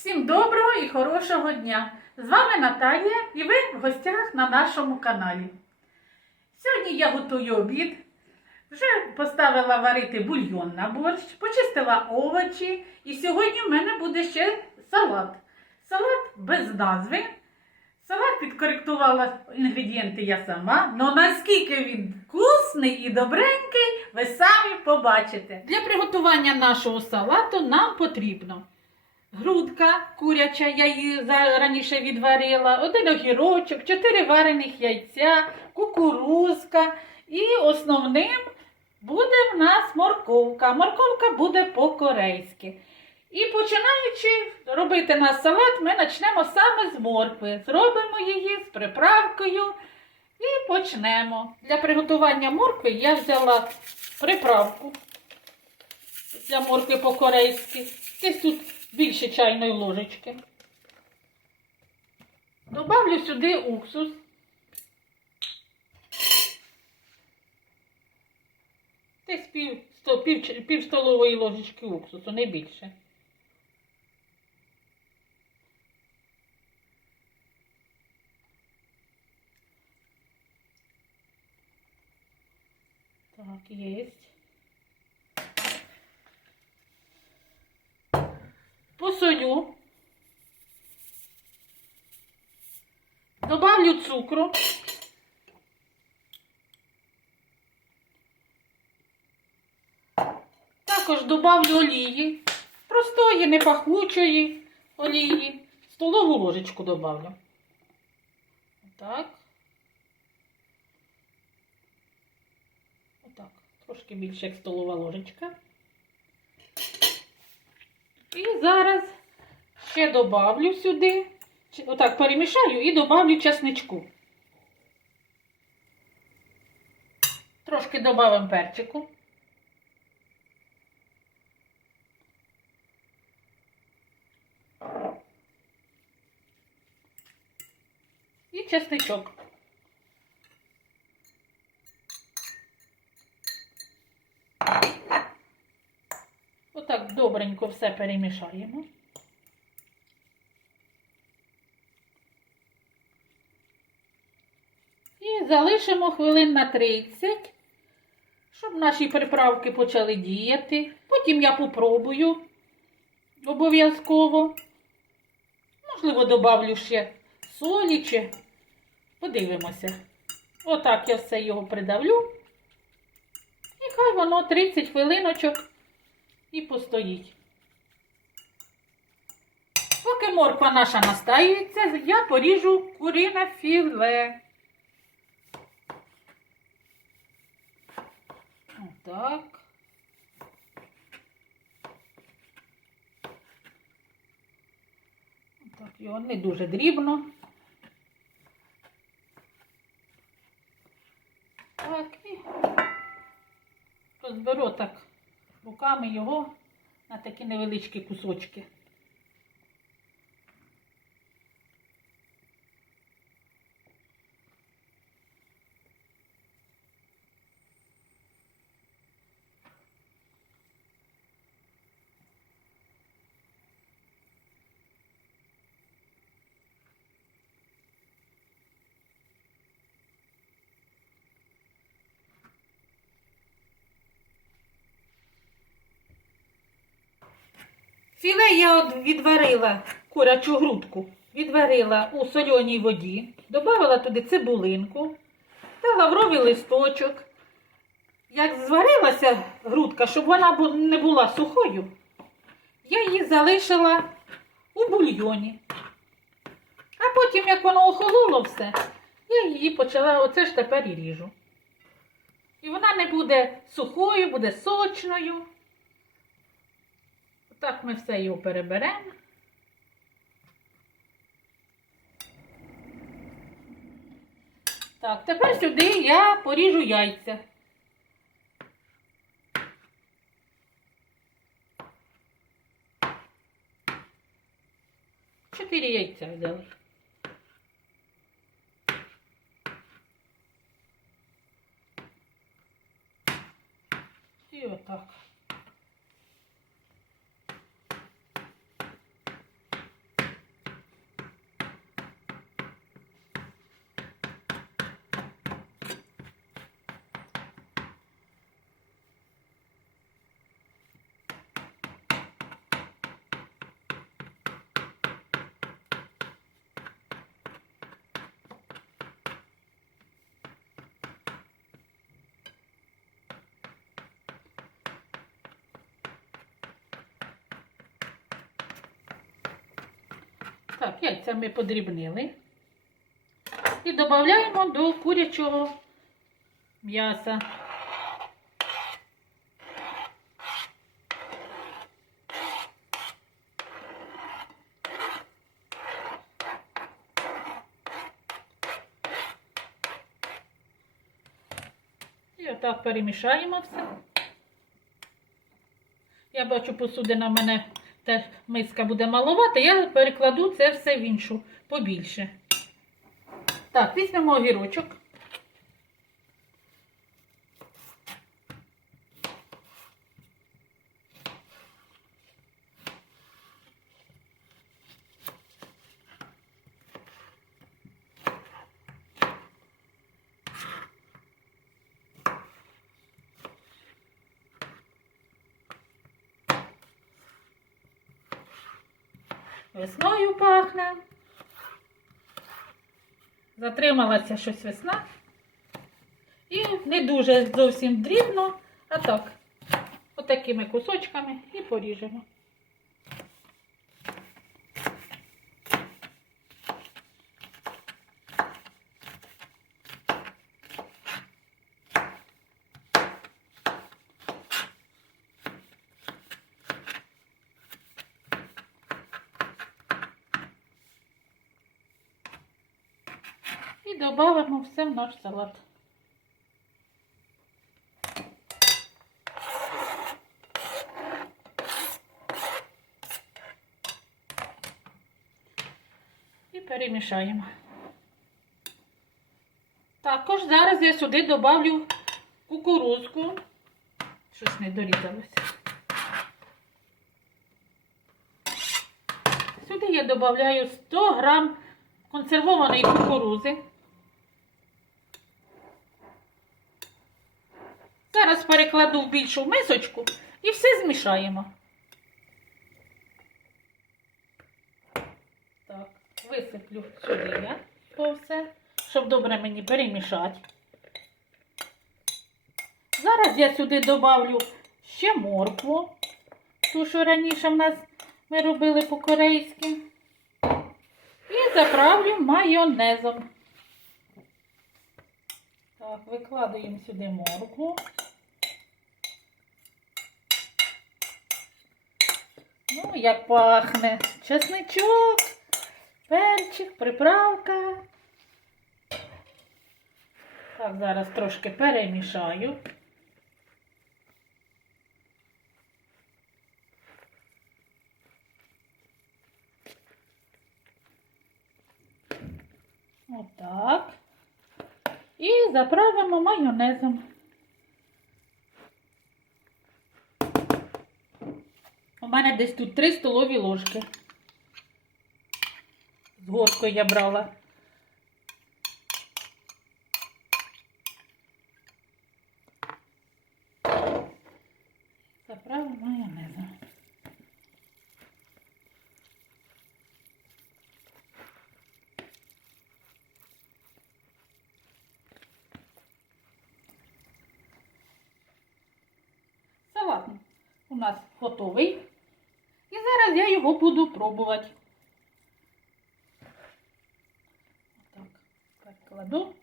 Всім доброго і хорошого дня! З вами Наталія і ви в гостях на нашому каналі. Сьогодні я готую обід. Вже поставила варити бульйон на борщ, почистила овочі. І сьогодні в мене буде ще салат. Салат без назви. Салат підкоректувала інгредієнти я сама. але наскільки він вкусний і добренький, ви самі побачите. Для приготування нашого салату нам потрібно грудка куряча, я її раніше відварила, один огірочок, чотири варених яйця, кукурузка. І основним буде в нас морковка. Морковка буде по-корейськи. І починаючи робити наш салат, ми почнемо саме з моркви. Зробимо її з приправкою і почнемо. Для приготування моркви я взяла приправку для моркви по-корейськи. Десь тут більше чайної ложечки. Добавлю сюди уксус. Десь пів, пів, пів столової ложечки уксусу, не більше. Так, есть. Посолю. Добавлю цукру. Також добавлю олії. Простої, непахучої олії. Столову ложечку добавлю. Так. Отак. Трошки більше, як столова ложечка. І зараз ще добавлю сюди. Отак перемішаю і добавлю чесничку. Трошки додамо перчику. І чесничок. Отак добренько все перемішаємо. І залишимо хвилин на 30, щоб наші приправки почали діяти. Потім я попробую обов'язково. Можливо, добавлю ще солі чи подивимося. Отак я все його придавлю. І хай воно 30 хвилиночок і постоїть. Поки морква наша настаюється, я поріжу куріне філе. Отак. Так, його не дуже дрібно. Так, і розберу так руками його на такі невеличкі кусочки. Філе я відварила курячу грудку, відварила у соленій воді, додала туди цибулинку та лавровий листочок. Як зварилася грудка, щоб вона не була сухою, я її залишила у бульйоні. А потім, як воно охололо все, я її почала, оце ж тепер і ріжу. І вона не буде сухою, буде сочною. Так ми все його переберемо. Так, тепер сюди я поріжу яйця. Чотири яйця взяли. І отак. Яйця ми подрібнили. І додаємо до курячого м'яса. І отак перемішаємо все. Я бачу, посудина в мене теж миска буде маловата, я перекладу це все в іншу побільше. Так, візьмемо огірочок. Весною пахне. Затрималася щось весна. І не дуже зовсім дрібно, а так, отакими кусочками і поріжемо. Додамо все в наш салат. І перемішаємо. Також зараз я сюди добавлю кукурузку. Щось не дорізалося. Сюди я додаю 100 грам консервованої кукурузи. Зараз перекладу в більшу мисочку і все змішаємо. Так, висиплю сюди я то все, щоб добре мені перемішати. Зараз я сюди добавлю ще моркву, ту, що раніше в нас ми робили по-корейськи. І заправлю майонезом. Так, викладаємо сюди моркву. Ну, як пахне. Чесничок, перчик, приправка. Так, зараз трошки перемішаю. Отак. І заправимо майонезом. Мене десь тут 3 столові ложки. З горкою я брала. Заправимо майонезом. Салат у нас готовий. Я його буду пробувати. Так, перекладу.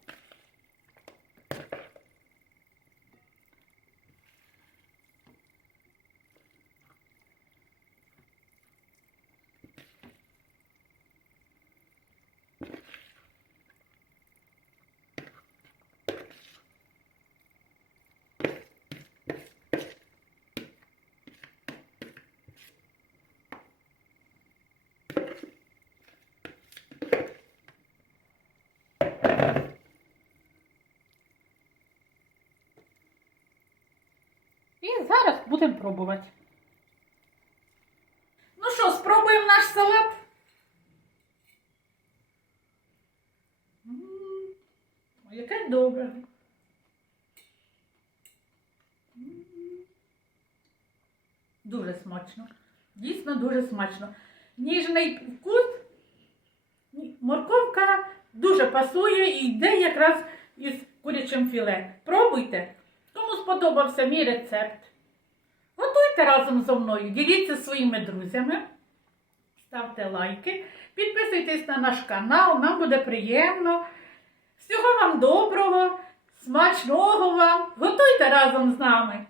І зараз будемо пробувати. Ну що, спробуємо наш салат? Яке добре. Дуже смачно. Дійсно дуже смачно. Ніжний вкус, морковка дуже пасує і йде якраз із курячим філе. Пробуйте. Кому сподобався мій рецепт. Готуйте разом зі мною, діліться своїми друзями. ставте лайки, підписуйтесь на наш канал, нам буде приємно. Всього вам доброго, смачного вам! Готуйте разом з нами!